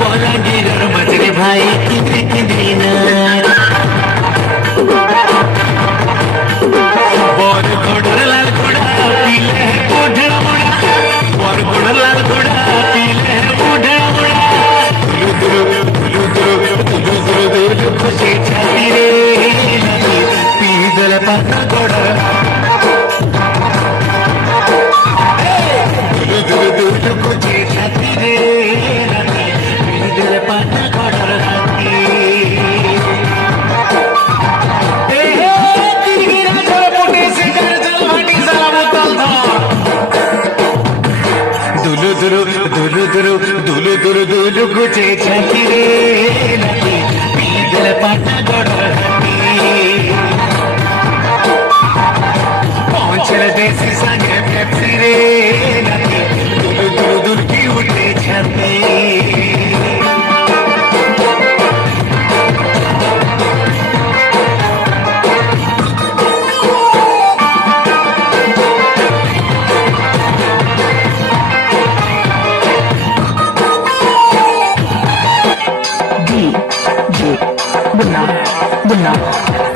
বলাঙ্গীরের মাঝে ভাই কিনে কিনে না বর ঘোড়ার লাল ঘোড়া পিলে উঠে মোড়া বর ঘোড়ার লাল ঘোড়া পিলে উঠে মোড়া দুলু দুলু দুলু দুলু দুলু দুলু খুশি ছাতি রে পিদল পাতা ঘোড়া দুলু দুলু দুলু খুশি ছাতি রে পিদল পাতা ঘোড়ার হাতি দুলু দুলু দুলু দুলু দুলু দুলু দুলু গুছে ছাতি রে নাকি পিদল পাতা গড়র হাতি পৌঁছল দেশি संगे पेप्सी रे नाकी दुलु दुलु दुलु की उठे छाती Bunna, bunna.